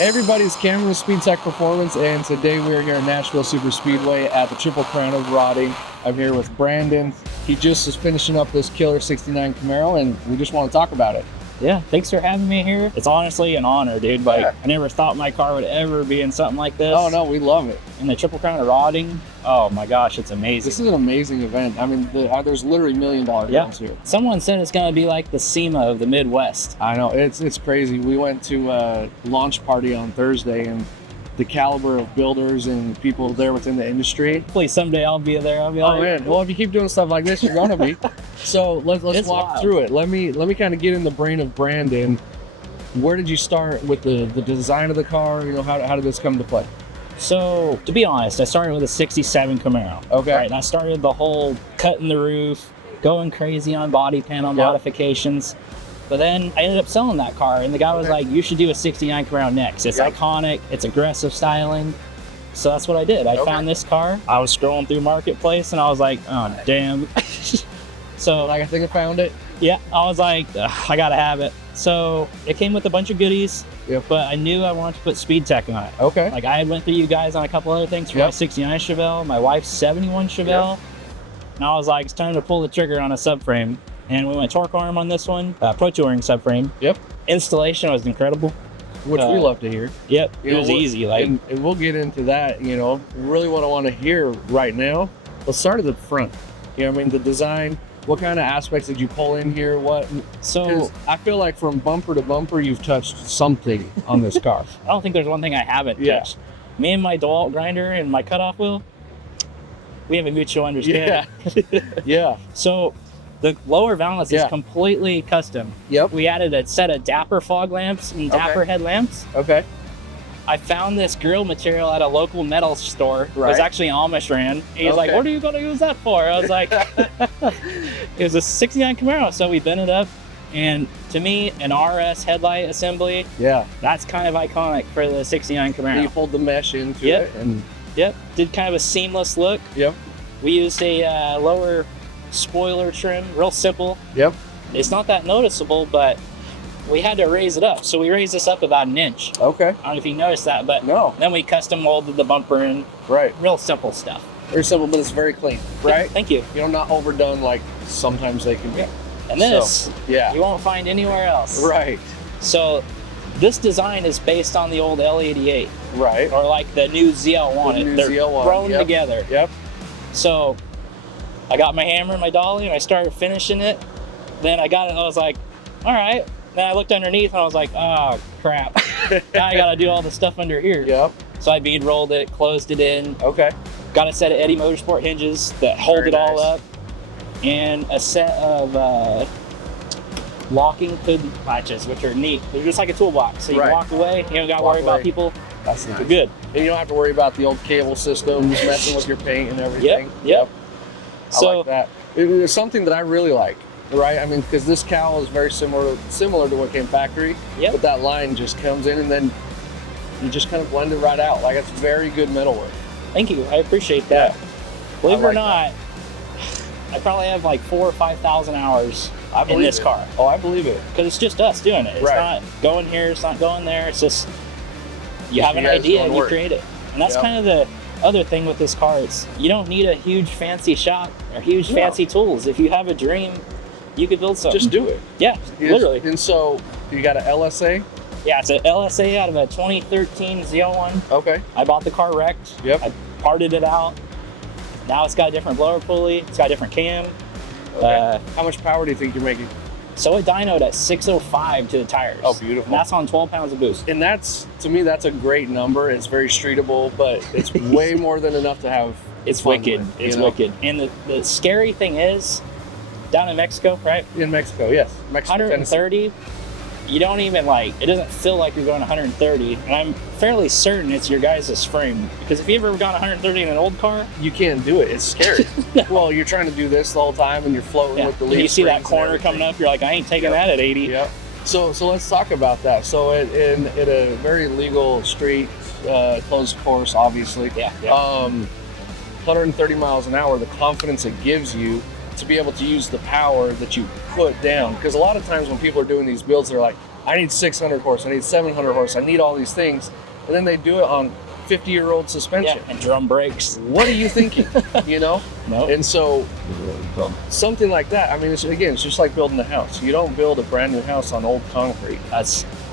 Everybody's Camaro Speedtech Performance, and today we are here at Nashville Super Speedway at the Triple Crown of Rodding. I'm here with Brandon. He just is finishing up this killer 69 Camaro, and we just want to talk about it. Yeah, thanks for having me here. It's honestly an honor, dude. Like, I never thought my car would ever be in something like this. Oh no, we love it. And the Triple Crown of Rodding, oh my gosh, it's amazing. This is an amazing event. I mean, there's literally $1 million events here. Someone said it's going to be like the SEMA of the Midwest. I know, it's crazy. We went to a launch party on Thursday, and the caliber of builders and people there within the industry. Hopefully someday I'll be there. I'll be like, oh man, well, if you keep doing stuff like this, you're gonna be. So let's walk through it. Let me kind of get in the brain of Brandon. Where did you start with the design of the car? You know, how did this come to play? So, to be honest, I started with a 67 Camaro. Okay. Right, and I started the whole cutting the roof, going crazy on body panel modifications. But then I ended up selling that car, and the guy was like, you should do a 69 Camaro next. It's iconic, it's aggressive styling. So that's what I did. I found this car. I was scrolling through Marketplace, and I was like, oh, damn. So I think I found it. Yeah, I was like, I gotta have it. So it came with a bunch of goodies, but I knew I wanted to put Speedtech on it. Okay. Like I went through you guys on a couple other things for my 69 Chevelle, my wife's 71 Chevelle. And I was like, it's time to pull the trigger on a subframe. And we went torque arm on this one, Pro Touring subframe. Installation was incredible. Which we love to hear. It was easy. Like, and we'll get into that, you know, really what I want to hear right now. Let's start at the front. You know what I mean? The design. What kind of aspects did you pull in here? So I feel like from bumper to bumper, you've touched something on this car. I don't think there's one thing I haven't touched. Me and my DeWalt grinder and my cutoff wheel, we have a mutual understanding. So the lower valance is completely custom. We added a set of Dapper fog lamps and Dapper headlamps. I found this grill material at a local metal store. It was actually Amish ran. He's like, what are you going to use that for? I was like, it was a 69 Camaro. So we bent it up. And to me, an RS headlight assembly, that's kind of iconic for the 69 Camaro. You pulled the mesh into it. And did kind of a seamless look. We used a lower spoiler trim, real simple. It's not that noticeable, but we had to raise it up. So we raised this up about 1 inch. I don't know if you noticed that, but then we custom molded the bumper in. Real simple stuff. Very simple, but it's very clean, right? Thank you. You know, not overdone like sometimes they can be. And this, you won't find anywhere else. So this design is based on the old L88. Or like the new ZL1. They're thrown together. So I got my hammer and my dolly and I started finishing it. Then I got it and I was like, all right. Then I looked underneath and I was like, oh crap. Now I gotta do all the stuff under here. So I bead rolled it, closed it in. Got a set of Eddie Motorsport hinges that hold it all up. And a set of locking hood latches, which are neat. They're just like a toolbox. So you walk away, you don't gotta worry about people. That's nice. You're good. And you don't have to worry about the old cable systems messing with your paint and everything. I like that. It was something that I really like. I mean, because this cowl is very similar to what came factory, but that line just comes in and then you just kind of blend it right out. Like, it's very good metalwork. Thank you, I appreciate that. Believe it or not, I probably have like 4,000 or 5,000 hours in this car. Oh, I believe it. Because it's just us doing it. It's not going here, it's not going there. It's just, you have an idea and you create it. And that's kind of the other thing with this car. It's, you don't need a huge fancy shop or huge fancy tools. If you have a dream, you could build something. Just do it. Literally. And so, you got an LSA? Yeah, it's an LSA out of a 2013 ZL1. I bought the car wrecked. I parted it out. Now it's got a different blower pulley. It's got a different cam. How much power do you think you're making? So it dynoed at 605 to the tires. Oh, beautiful. And that's on 12 pounds of boost. And that's, to me, that's a great number. It's very streetable, but it's way more than enough to have. It's wicked. It's wicked. And the scary thing is, down in Mexico, right? In Mexico, yes. Mexico, 130, you don't even like, it doesn't feel like you're going 130. And I'm fairly certain it's your guys' frame. Because if you've ever gone 130 in an old car, you can't do it. It's scary. Well, you're trying to do this the whole time and you're floating with the leaf. You see that corner coming up, you're like, I ain't taking that at 80. So let's talk about that. So in a very legal street, closed course, obviously. 130 miles an hour, the confidence it gives you to be able to use the power that you put down. Because a lot of times when people are doing these builds, they're like, I need 600 horse, I need 700 horse, I need all these things. And then they do it on 50-year-old suspension. Yeah, and drum brakes. What are you thinking? You know? No. And so something like that, I mean, it's just like building a house. You don't build a brand new house on old concrete.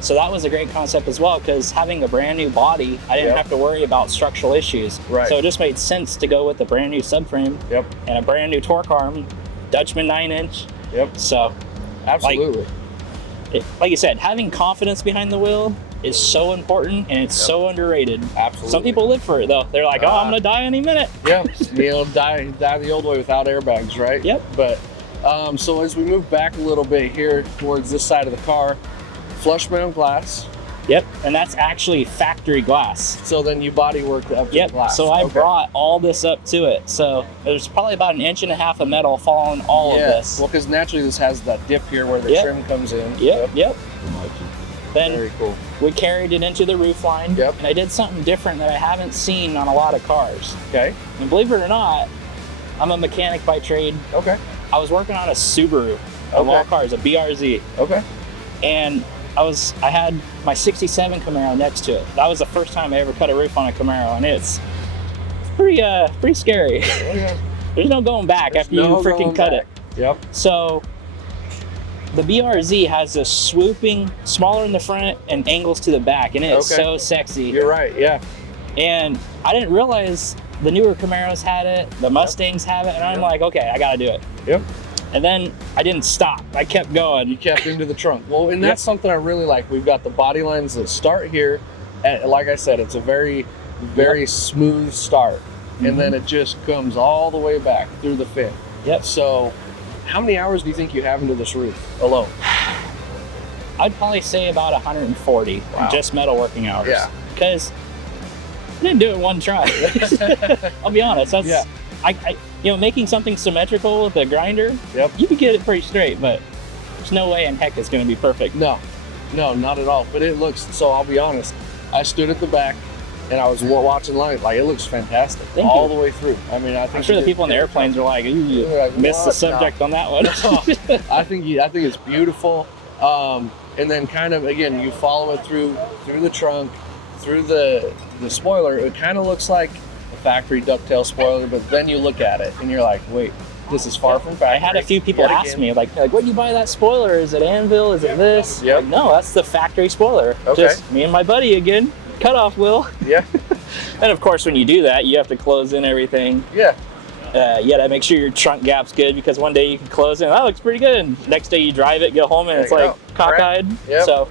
So that was a great concept as well, because having a brand new body, I didn't have to worry about structural issues. Right. So it just made sense to go with a brand new subframe and a brand new torque arm, Dutchman 9-inch. Yep. So absolutely. Like you said, having confidence behind the wheel is so important, and it's so underrated. Absolutely. Some people live for it though. They're like, oh, I'm gonna die any minute. Yeah, you know, die the old way without airbags, right? Yep. But so as we move back a little bit here towards this side of the car, flush mount glass. Yep, and that's actually factory glass. So then you body worked up to the glass. So I brought all this up to it. So there's probably about 1.5 inches of metal following all of this. Well, because naturally this has that dip here where the trim comes in. Yep. Then very cool. We carried it into the roof line. Yep. And I did something different that I haven't seen on a lot of cars. Okay. And believe it or not, I'm a mechanic by trade. Okay. I was working on a Subaru of all cars, a BRZ. Okay. And I had my 67 Camaro next to it. That was the first time I ever cut a roof on a Camaro, and it's pretty scary. Oh, yeah. There's no going back after you freaking cut it. Yep. So the BRZ has this swooping, smaller in the front and angles to the back, and it's so sexy. You're right, yeah. And I didn't realize the newer Camaros had it, the Mustangs have it, and I'm like, okay, I gotta do it. Yep. And then I didn't stop. I kept going. You kept into the trunk. Well, and that's something I really like. We've got the body lines that start here. And like I said, it's a very, very smooth start. And then it just comes all the way back through the fin. Yep. So how many hours do you think you have into this roof alone? I'd probably say about 140 just metalworking hours. Yeah. Because I didn't do it one try. I'll be honest. That's making something symmetrical with a grinder, you can get it pretty straight, but there's no way in heck it's going to be perfect. No, not at all. But it looks, so I'll be honest, I stood at the back and I was watching live. Like, it looks fantastic all the way through. I mean, I think I'm sure the people in the airplanes are like, ooh, you missed the subject on that one. I think it's beautiful. And then kind of, again, you follow it through the trunk, through the spoiler. It kind of looks like a factory ducktail spoiler, but then you look at it and you're like, wait, this is far from factory. I had a few people ask me, like, where'd you buy that spoiler? Is it Anvil? Is it this? Yep. Like, no, that's the factory spoiler. Okay. Just me and my buddy again, cutoff wheel. Yeah. And of course, when you do that, you have to close in everything. Yeah. You gotta make sure your trunk gap's good, because one day you can close in, that looks pretty good. And next day you drive it, get home, and it's like cockeyed. Yep. So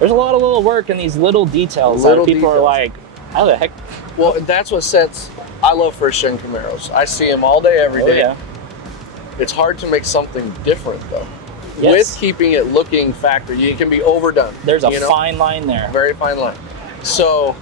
there's a lot of little work in these little details that people are like, how the heck? Well, and that's what sets, I love first gen Camaros. I see them all day, every day. Yeah. It's hard to make something different though. Yes. With keeping it looking factory. You can be overdone. There's a fine line there. Very fine line. So,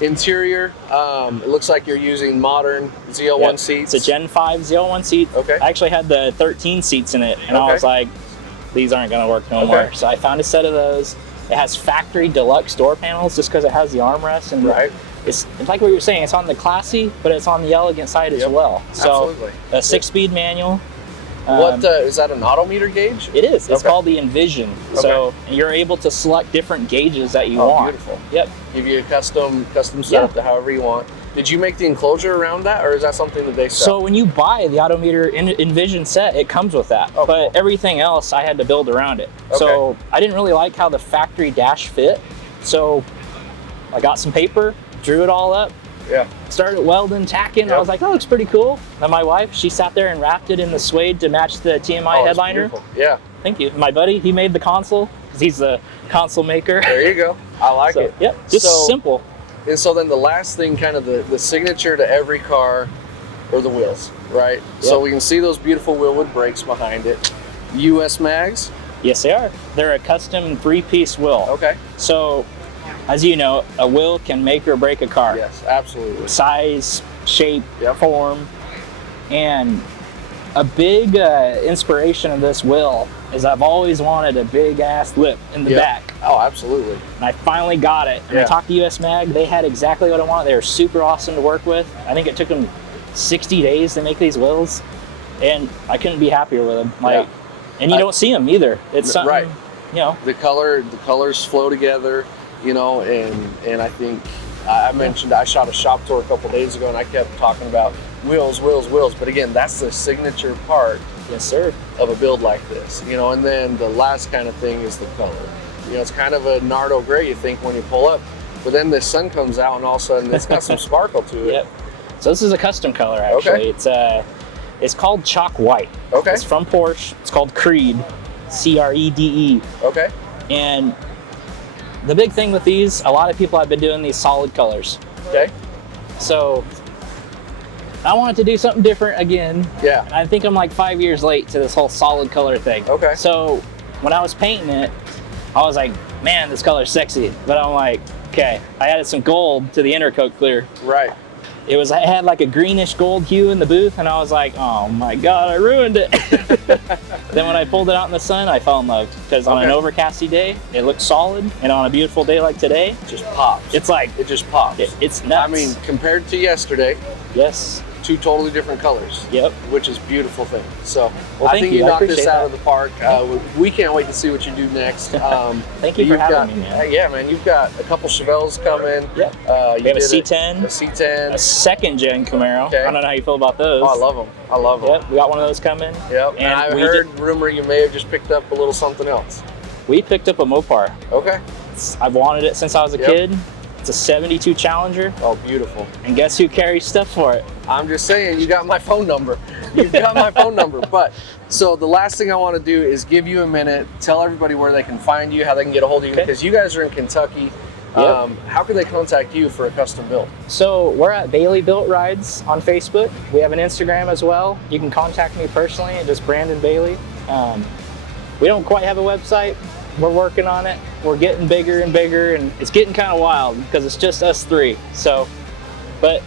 interior, it looks like you're using modern ZL1 seats. It's a Gen 5 ZL1 seat. Okay. I actually had the 13 seats in it, and I was like, these aren't gonna work no more. So I found a set of those. It has factory deluxe door panels just because it has the armrest, and it's like what you're saying, it's on the classy, but it's on the elegant side as well. So absolutely. A 6-speed manual. What is that, an autometer gauge? It is. It's called the Envision. So you're able to select different gauges that you want. Beautiful. Yep. Give you a custom setup to however you want. Did you make the enclosure around that, or is that something that they sell? So when you buy the Autometer Envision set, it comes with that. But everything else I had to build around it. So I didn't really like how the factory dash fit. So I got some paper, drew it all up. Yeah. Started welding, tacking. I was like, that looks pretty cool. And my wife, she sat there and wrapped it in the suede to match the TMI headliner. Yeah. Thank you. My buddy, he made the console, because he's the console maker. There you go. I like it. Yep. Just simple. And so then the last thing, kind of the signature to every car, are the wheels, right? Yep. So we can see those beautiful wheelwood brakes behind it. US mags? Yes, they are. They're a custom 3-piece wheel. Okay. So, as you know, a wheel can make or break a car. Yes, absolutely. Size, shape, form. And a big inspiration of this wheel is I've always wanted a big ass lip in the back. Oh, absolutely. And I finally got it. And I talked to US Mag. They had exactly what I wanted. They were super awesome to work with. I think it took them 60 days to make these wheels, and I couldn't be happier with them. And you don't see them either. It's something. you know, the colors flow together, you know, and I think I mentioned I shot a shop tour a couple days ago, and I kept talking about wheels, but again, that's the signature part, yes sir, of a build like this, you know. And then the last kind of thing is the color. You know, it's kind of a Nardo gray, you think, when you pull up, but then the sun comes out and all of a sudden it's got some sparkle to it. Yep. So this is a custom color, actually. Okay. It's called Chalk White. Okay. It's from Porsche. It's called Creed, C-R-E-D-E. Okay. And the big thing with these, a lot of people have been doing these solid colors. Okay. So I wanted to do something different again. Yeah. And I think I'm like 5 years late to this whole solid color thing. Okay. So when I was painting it, I was like, man, this color's sexy. But I'm like, okay, I added some gold to the inner coat clear. Right. It had like a greenish gold hue in the booth, and I was like, oh my God, I ruined it. Then when I pulled it out in the sun, I fell in love, because on an overcasty day, it looked solid, and on a beautiful day like today, it just pops. It's like, it just pops. It's nuts. I mean, compared to yesterday, yes, two totally different colors. Yep. Which is a beautiful thing. So well, I think you knocked this out that. of the park. We can't wait to see what you do next. Thank you for having me, man. Yeah, man, you've got a couple Chevelles coming. Yep. We have a C10. A C10. A second gen Camaro. Okay. I don't know how you feel about those. Oh, I love them. I love them. Yep, we got one of those coming. Yep. And I heard rumor you may have just picked up a little something else. We picked up a Mopar. Okay. I've wanted it since I was a kid. It's a 72 Challenger. Oh, beautiful. And guess who carries stuff for it? I'm just saying, you got my phone number. You've got my phone number. But so the last thing I want to do is give you a minute, tell everybody where they can find you, how they can get a hold of you, because you guys are in Kentucky. Yep. How can they contact you for a custom build? So we're at Bailey Built Rides on Facebook. We have an Instagram as well. You can contact me personally at just Brandon Bailey. We don't quite have a website. We're working on it. We're getting bigger and bigger, and it's getting kind of wild because it's just us three. So, but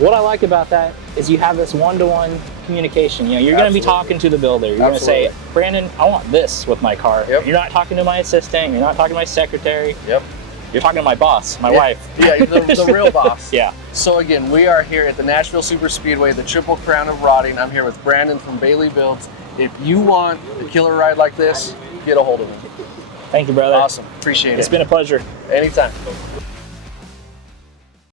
what I like about that is you have this one-to-one communication. You know, you're going to be talking to the builder. You're going to say, Brandon, I want this with my car. Yep. You're not talking to my assistant. You're not talking to my secretary. Yep. You're talking to my boss, my wife. Yeah, the real boss. Yeah. So again, we are here at the Nashville Super Speedway, the Triple Crown of Rodding. I'm here with Brandon from Bailey Builds. If you want a killer ride like this, get a hold of him. Thank you, brother. Awesome. Appreciate it. It's been a pleasure. Anytime.